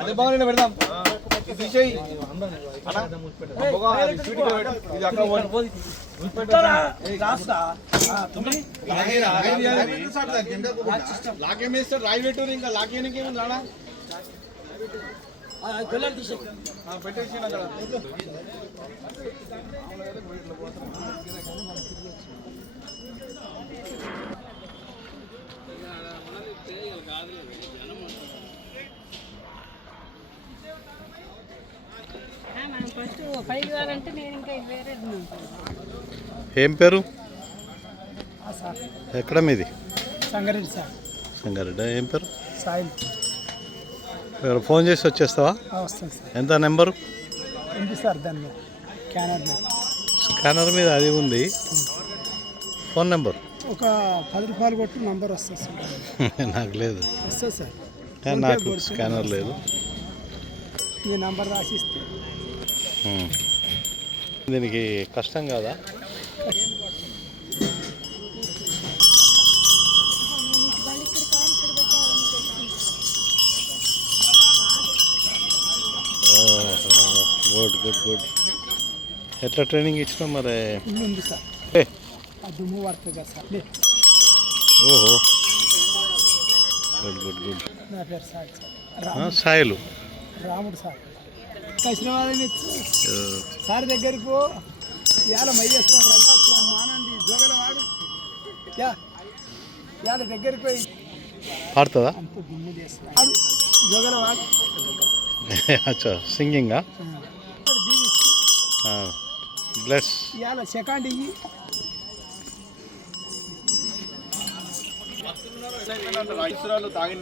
అదే బాగా పెడదాం లాకేమేస్తారు రాయి పెట్టు ఇంకా లాకేనికేమో రాడా పెట్టేసి అక్కడ ఏం పేరు? ఎక్కడ మీది? సంగారెడ్డి సార్. సంగారెడ్డి. ఏం పేరు? సాయిల్. ఎవరు ఫోన్ చేసి వచ్చేస్తావా? వస్తాను సార్. ఎంత నెంబరు? ఉంది సార్ దాని మీద స్కానర్ మీద అది ఉంది. ఫోన్ నెంబర్ ఒక 10 రూపాయలు కొట్టి నంబర్ వస్తుంది సార్. నాకు లేదు. వస్తుంది సార్. నాకు స్కానర్ లేదు. మీ నంబర్ రాసిస్తే దీనికి కష్టం కాదా? Good good good. ఎట్లా ట్రైనింగ్ ఇచ్చినా మరి? ఉంది సార్. దుమ్ము పడుతుంది కదా సార్. ఓహో గుడ్ గుడ్ గుడ్. నా పేరు సార్. సాయిలు రాముడు సార్. కృష్ణవాదం ఇచ్చు సార్ దగ్గరికి పో. ఇవాళ మయ్యేశ్వరం రంగా అప్పుడు మానంది జోగలవాడు ఇవాళ దగ్గరికి పోయి పాడుతుందా? అంత దుమ్ము చేస్తాడు జోగలవాడు. అచ్చా సింగింగా? బ్లెస్. ఇవాళ సెకండ్ ఇయ్యి. తాగి